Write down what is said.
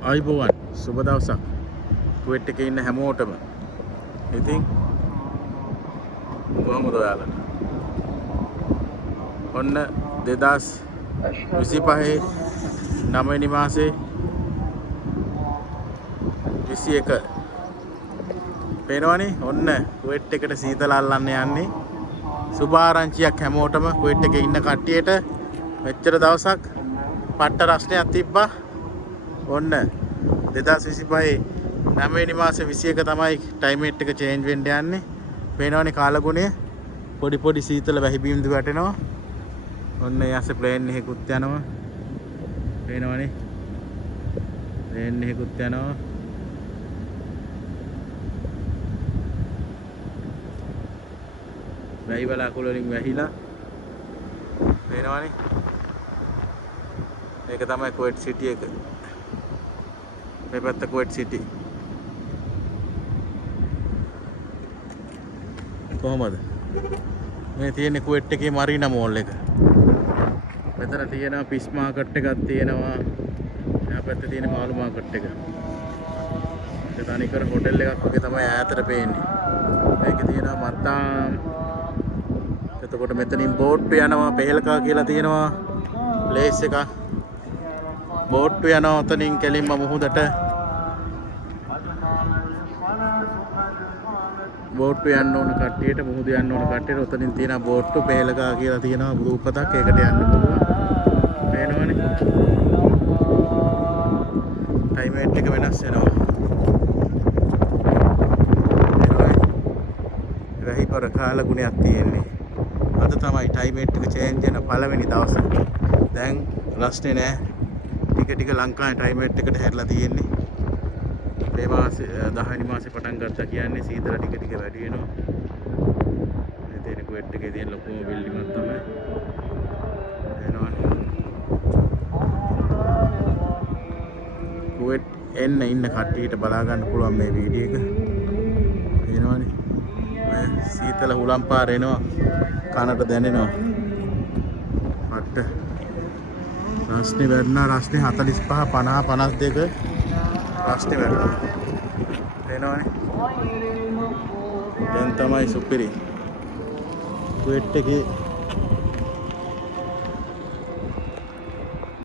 අයිබෝවන් සුබ දවසක් කුවේට් එකේ ඉන්න හැමෝටම. ඉතින් කොහොමද ඔයාලට? ඔන්න 2025 9 වෙනි මාසේ 21 පේනවනේ. ඔන්න කුවේට් එකට සීතල අල්ලන්න යන්නේ. සුබ ආරංචියක් හැමෝටම කුවේට් එකේ ඉන්න කට්ටියට. මෙච්චර දවසක් පට්ට රස්නයක් තිබ්බා. ඔන්න 2025 9 වෙනි මාසේ 21 තමයි ටයිමේට් එක චේන්ජ් වෙන්න යන්නේ. පේනවනේ කාලගුණය. පොඩි පොඩි සීතල වැහි බිම්දු වැටෙනවා. ඔන්න යස්සේ ප්ලේන් එකකුත් යනවා. පේනවනේ. ප්ලේන් එකකුත් යනවා. වැහි වලාකුළු වලින් වැහිලා. පේනවනේ. මේක තමයි කුවේට් සිටි එක. මේ පැත්ත කුවේට් සිටි. කොහමද? මේ තියෙන්නේ කුවේට් එකේ මරීනා මෝල් එක. මෙතන තියෙනවා ෆිෂ් මාකට් එකක් තියෙනවා. එහා පැත්තේ තියෙන මාළු මාකට් එක. ඒක තනිකර හොටෙල් එකක් වගේ තමයි ඈතට පේන්නේ. මේකේ තියෙනවා මත්තාම්. එතකොට මෙතනින් බෝට්ටු යනවා පෙහෙලකා කියලා තියෙනවා. ප්ලේස් එකක්. බෝට්ටු යනවා උතනින් කෙලින්ම මුහුදට. බෝට්ටු යන්න ඕන කට්ටියට මුහුද යන්න ඕන කට්ටියට උතනින් තියෙන බෝට්ටු පෙහෙලකා කියලා තියෙනවා රූපතක්. ඒකට යන්න පුළුවන්. පේනවනේ. ටයිමේට් එක වෙනස් වෙනවා. රහිපර කාලගුණයක් තියෙන්නේ. අද තමයි ටයිමේට් එක චේන්ජ් වෙන පළවෙනි දවස. දැන් රස්නේ නෑ. ටික ටික ලංකාවේ ටයිමේට් එකට හැරලා තියෙන්නේ. මේ මාසේ 10 වෙනි මාසේ පටන් ගත්තා කියන්නේ සීතල ටික ටික වැඩි වෙනවා. මේ තියෙන කුවේට් එකේ තියෙන ලොකුම බිල්ඩින් එකක් තමයි. එනවනේ. කුවේට් එන්න ඉන්න කට්ටියට බලා ගන්න පුළුවන් මේ වීඩියෝ එක. එනවනේ. මේ සීතල හුලම් පාර එනවා. කනට දැනෙනවා. මට රස්නේ වැඩනා රස්නේ 45 50 52 රස්නේ වැඩනවා. එනවනේ. දැන් තමයි සුපිරි. කුවේට් එකේ